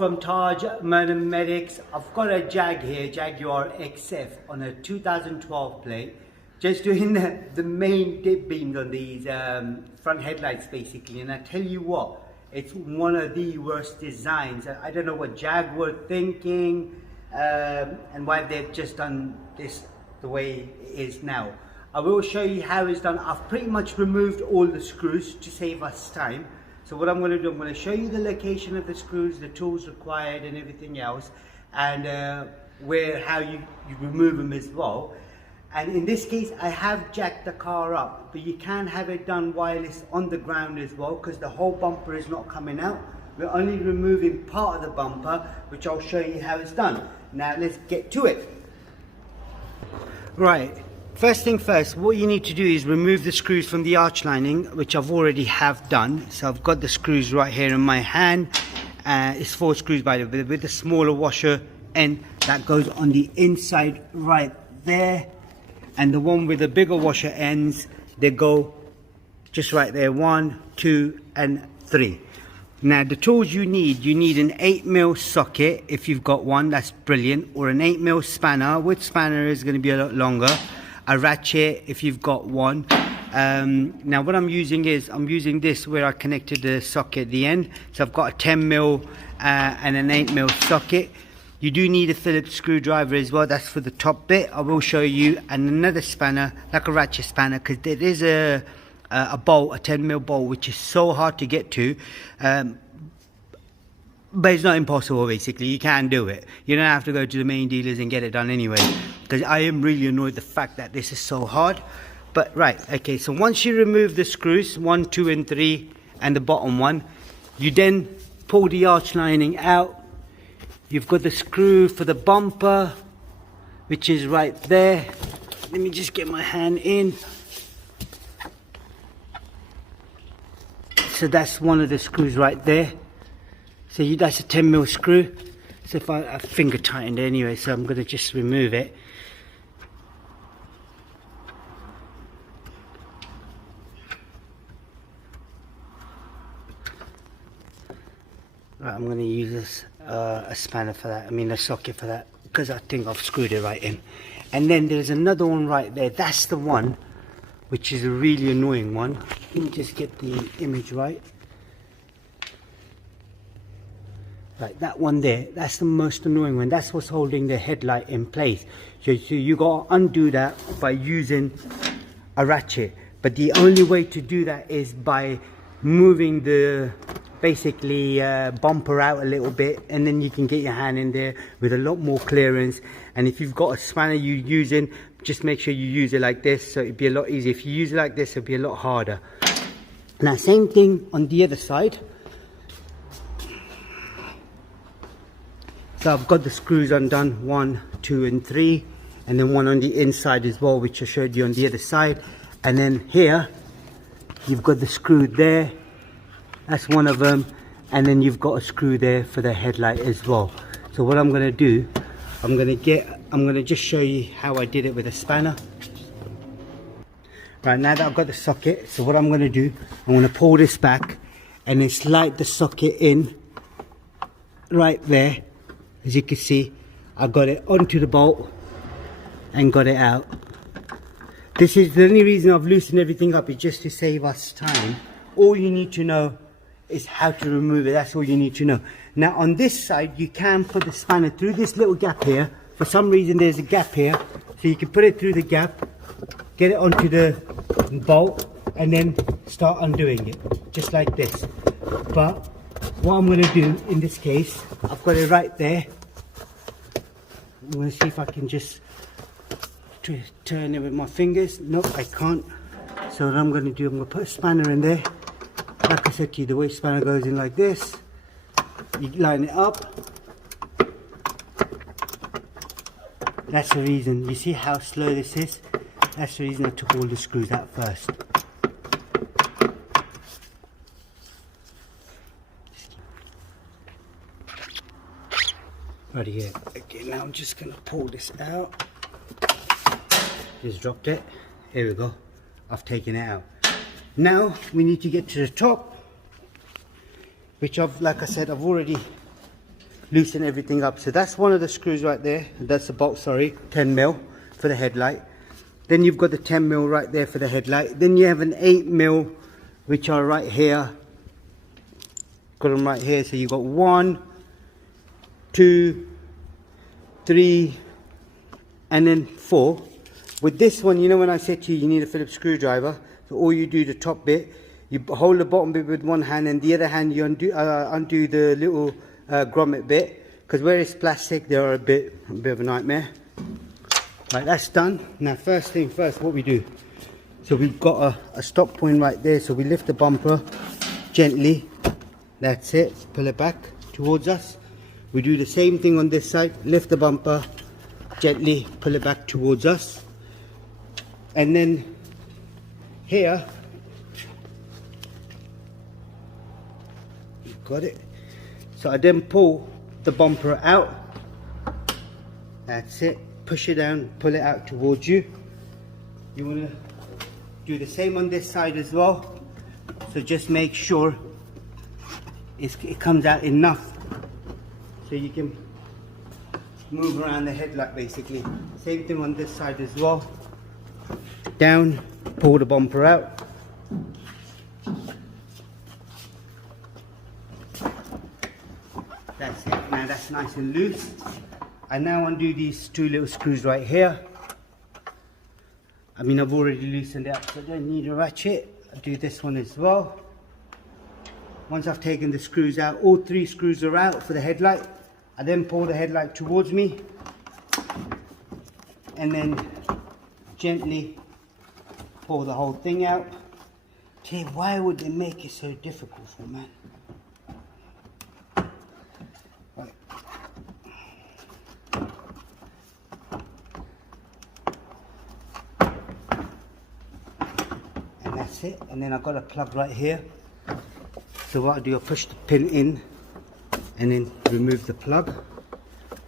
from Taj Medics. I've got a Jag here, Jaguar XF on a 2012 plate. Just doing the main dip beams on these front headlights basically, and I tell you what, it's one of the worst designs. I don't know what Jag were thinking and why they've just done this the way it is now. I will show you how it's done. I've pretty much removed all the screws to save us time. So what I'm going to do, I'm going to show you the location of the screws, the tools required and everything else, and how you remove them as well. And in this case, I have jacked the car up, but you can have it done while it's on the ground as well, because the whole bumper is not coming out. We're only removing part of the bumper, which I'll show you how it's done. Now let's get to it. Right. First thing first, what you need to do is remove the screws from the arch lining, which I've already have done. So I've got the screws right here in my hand. It's 4 screws by the way, with the smaller washer end that goes on the inside right there. And the one with the bigger washer ends, they go just right there, 1, 2 and 3. Now the tools you need an 8mm socket if you've got one, that's brilliant, or an 8mm spanner. With spanner is going to be a lot longer. A ratchet if you've got one. Now what I'm using this where I connected the socket at the end. So I've got a 10mm and an 8mm socket. You do need a Phillips screwdriver as well, that's for the top bit. I will show you, and another spanner, like a ratchet spanner, because there is a bolt, a 10mm bolt, which is so hard to get to. But it's not impossible basically, you can do it. You don't have to go to the main dealers and get it done anyway, because I am really annoyed the fact that this is so hard. But right, okay, so once you remove the screws, 1, 2 and 3 and the bottom one, you then pull the arch lining out. You've got the screw for the bumper, which is right there. Let me just get my hand in. So that's one of the screws right there. So that's a 10mm screw. So if I finger tightened it anyway, so I'm going to just remove it. Right, I'm going to use this a spanner for that, a socket for that, because I think I've screwed it right in. And then there's another one right there, that's the one which is a really annoying one. Let me just get the image right. Right, that one there, that's the most annoying one. That's what's holding the headlight in place. So you got to undo that by using a ratchet. But the only way to do that is by moving the basically bumper out a little bit, and then you can get your hand in there with a lot more clearance. And if you've got a spanner you're using, just make sure you use it like this, so it'd be a lot easier. If you use it like this, it'll be a lot harder. Now same thing on the other side. So I've got the screws undone, 1, 2 and 3, and then one on the inside as well, which I showed you on the other side. And then here you've got the screw there, that's one of them, and then you've got a screw there for the headlight as well. So what I'm going to do, I'm going to just show you how I did it with a spanner. Right, now that I've got the socket, so what I'm going to do, I'm going to pull this back and then slide the socket in right there. As you can see, I got it onto the bolt and got it out. This is the only reason I've loosened everything up, is just to save us time. All you need to know is how to remove it. That's all you need to know. Now on this side, you can put the spanner through this little gap here. For some reason there's a gap here, so you can put it through the gap, get it onto the bolt, and then start undoing it, just like this. But what I'm going to do in this case, I've got it right there. I'm going to see if I can just turn it with my fingers. Nope, I can't. So what I'm going to do, I'm going to put a spanner in there. Like I said to you, the way spanner goes in like this, you line it up. That's the reason. You see how slow this is? That's the reason I took all the screws out first. Right here. Okay, now I'm just going to pull this out. Just dropped it. Here we go. I've taken it out. Now we need to get to the top, which like I said, I've already loosen everything up. So that's one of the screws right there. That's the bolt, sorry, 10mm for the headlight. Then you've got the 10mm right there for the headlight. Then you have an 8mm, which are right here. Got them right here. So you've got 1, 2, 3, and then 4. With this one, you know when I said to you, you need a Phillips screwdriver. So all you do, the top bit, you hold the bottom bit with one hand, and the other hand you undo the little grommet bit, because where it's plastic, they are a bit of a nightmare. Right, that's done. Now first thing first, what we do, so we've got a stop point right there, so we lift the bumper gently, that's it, pull it back towards us. We do the same thing on this side, lift the bumper gently, pull it back towards us. And then here, got it. So I then pull the bumper out, that's it. Push it down, pull it out towards you. You want to do the same on this side as well. So just make sure it comes out enough so you can move around the headlight basically. Same thing on this side as well. Down, pull the bumper out. That's it. Now that's nice and loose. I now undo these 2 little screws right here. I mean, I've already loosened it up, so I don't need a ratchet. I'll do this one as well. Once I've taken the screws out, all 3 screws are out for the headlight. I then pull the headlight towards me and then gently pull the whole thing out. Tell you, why would they make it so difficult for man? It, and then I've got a plug right here. So what I do, I push the pin in and then remove the plug.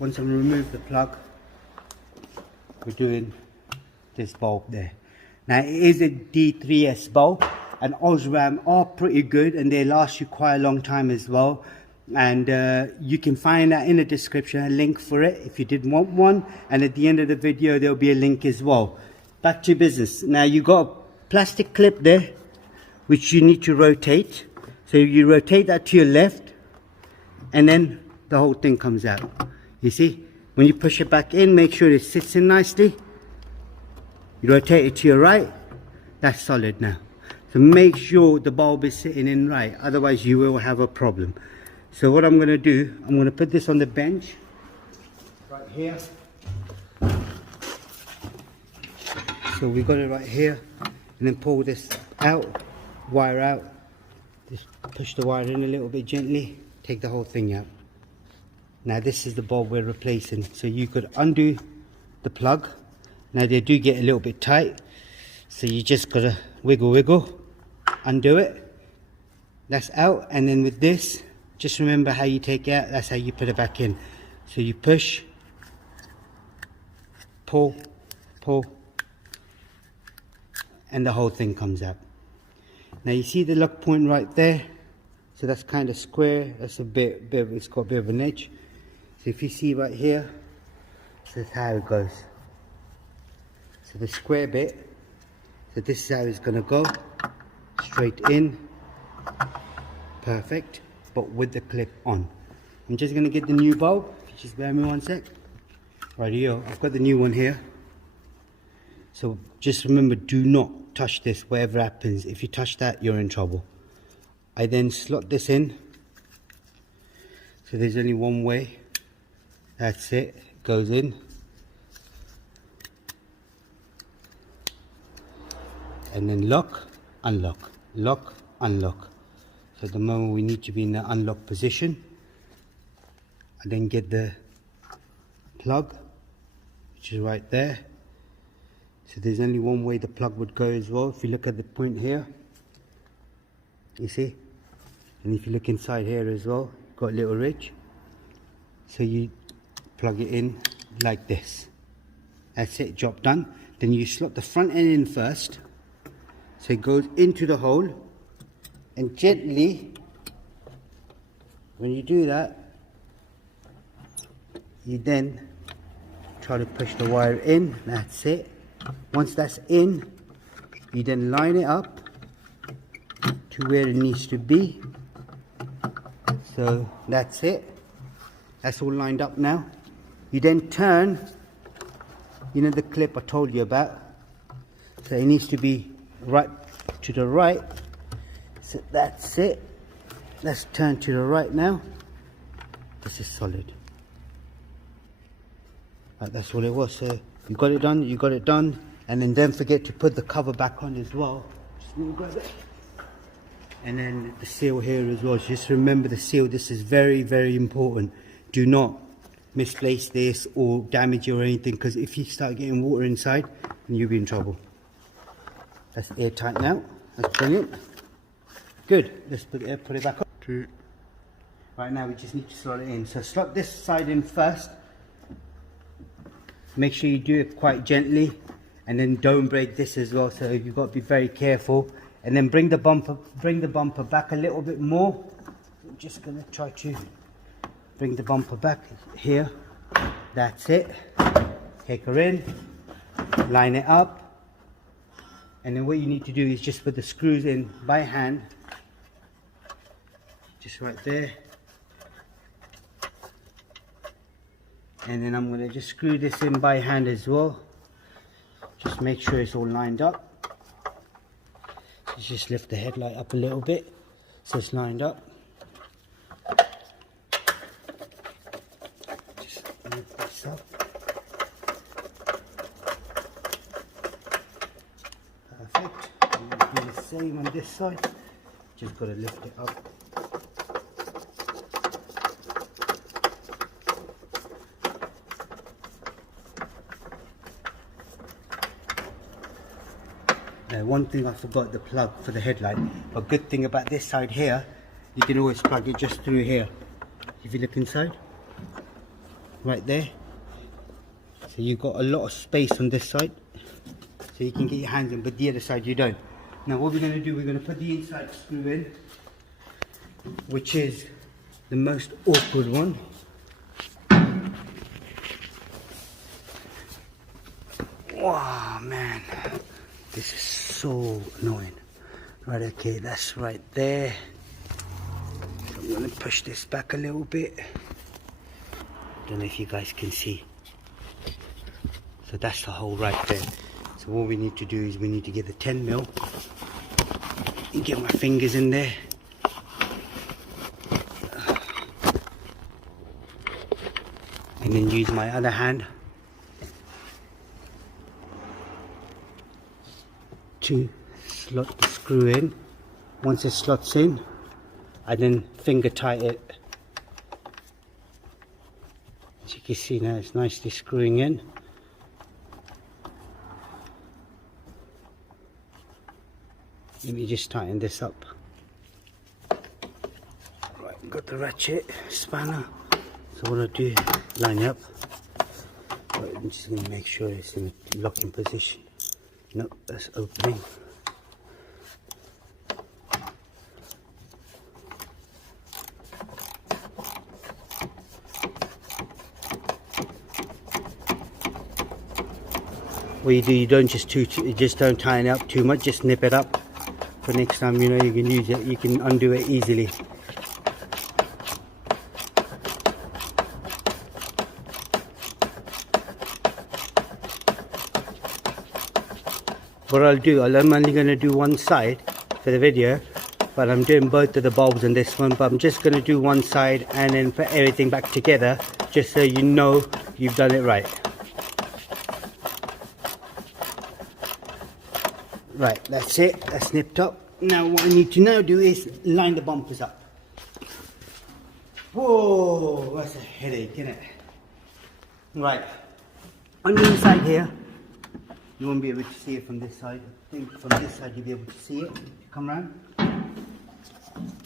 Once I remove the plug, we're doing this bulb there. Now it is a D3S bulb, and Osram are pretty good and they last you quite a long time as well. And you can find that in the description, a link for it if you did want one, and at the end of the video there'll be a link as well. Back to business. Now you got a plastic clip there which you need to rotate. So you rotate that to your left and then the whole thing comes out. You see, when you push it back in, make sure it sits in nicely. You rotate it to your right, that's solid now. So make sure the bulb is sitting in right, otherwise you will have a problem. So what I'm going to do, I'm going to put this on the bench right here. So we got it right here, and then pull this out, wire out, just push the wire in a little bit gently, take the whole thing out. Now this is the bulb we're replacing, so you could undo the plug. Now they do get a little bit tight, so you just gotta wiggle, undo it, that's out. And then with this, just remember how you take it out, that's how you put it back in. So you push, pull, and the whole thing comes out. Now you see the lock point right there, so that's kind of square, that's a bit it's got a bit of an edge. So if you see right here, this is how it goes. So the square bit, so this is how it's going to go, straight in, perfect, but with the clip on. I'm just going to get the new bulb, just bear me one sec. Rightio, I've got the new one here. So just remember, do not touch this, whatever happens. If you touch that, you're in trouble. I then slot this in. So there's only one way. That's it, it goes in. And then lock, unlock, lock, unlock. So at the moment we need to be in the unlock position. I then get the plug, which is right there. So there's only one way the plug would go as well. If you look at the point here, you see, and if you look inside here as well, got a little ridge. So you plug it in like this. That's it, job done. Then you slot the front end in first, so it goes into the hole, and gently, when you do that, you then try to push the wire in. That's it. Once that's in, you then line it up to where it needs to be. So that's it. That's all lined up now. You then turn, you know the clip I told you about. So it needs to be right to the right. So that's it. Let's turn to the right now. This is solid. Right, that's what it was. So you got it done, you got it done. And then don't forget to put the cover back on as well. Just grab it. And then the seal here as well. Just remember the seal. This is very, very important. Do not misplace this or damage it or anything, because if you start getting water inside, then you'll be in trouble. That's airtight now. That's brilliant. Good. Let's put it back on. Right now we just need to slot it in. So slot this side in first. Make sure you do it quite gently, and then don't break this as well. So you've got to be very careful. And then bring the bumper back a little bit more. I'm just gonna try to bring the bumper back here. That's it. Take her in, line it up, and then what you need to do is just put the screws in by hand, just right there. And then I'm gonna just screw this in by hand as well. Just make sure it's all lined up. Just lift the headlight up a little bit so it's lined up. Just lift this up. Perfect. And then do the same on this side. Just got to lift it up. One thing I forgot, the plug for the headlight. But good thing about this side here, you can always plug it just through here. If you look inside, right there. So you've got a lot of space on this side, so you can get your hands in, but the other side you don't. Now what we're going to do, we're going to put the inside screw in, which is the most awkward one. Wow, man. This is so annoying. Right, okay, that's right there. So I'm gonna push this back a little bit. Don't know if you guys can see. So that's the hole right there. So what we need to do is we need to get the 10mm and get my fingers in there. And then use my other hand to slot the screw in. Once it slots in, I then finger tight it. As you can see now, it's nicely screwing in. Let me just tighten this up. Right, got the ratchet spanner. So what I do, line up. Right, I'm just going to make sure it's in a locking position. Nope, that's opening. What you do, you don't just don't tighten it up too much, just nip it up. For next time, you know, you can use it, you can undo it easily. What I'll do, I'm only going to do one side for the video, but I'm doing both of the bulbs on this one, but I'm just going to do one side and then put everything back together, just so you know you've done it right. Right, that's it, that's nipped up. Now what I need to now do is line the bumpers up. Whoa, that's a headache, isn't it? Right, on the inside here, you won't be able to see it from this side. I think from this side you'll be able to see it. Come round.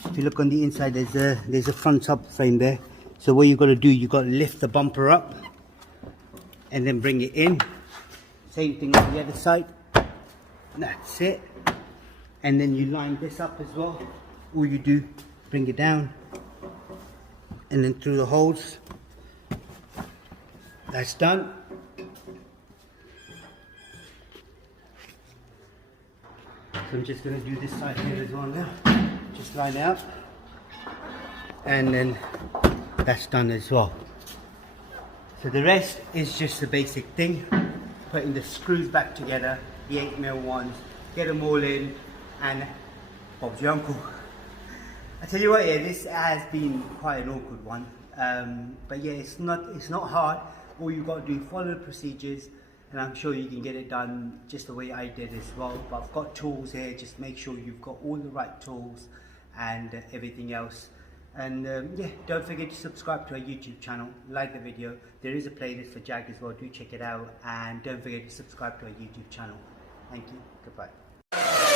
If you look on the inside, there's a front subframe there. So what you've got to do, you've got to lift the bumper up and then bring it in. Same thing on the other side. That's it. And then you line this up as well. All you do, bring it down and then through the holes. That's done. So I'm just going to do this side here as well now. Just line it up. And then that's done as well. So the rest is just the basic thing. Putting the screws back together, the 8mm ones, get them all in, and Bob's your uncle. I tell you what, yeah, this has been quite an awkward one. But yeah, it's not hard. All you've got to do, follow the procedures, and I'm sure you can get it done just the way I did as well. But I've got tools here, just make sure you've got all the right tools and everything else. And yeah, don't forget to subscribe to our YouTube channel, like the video. There is a playlist for Jag as well, do check it out, and don't forget to subscribe to our YouTube channel. Thank you, goodbye.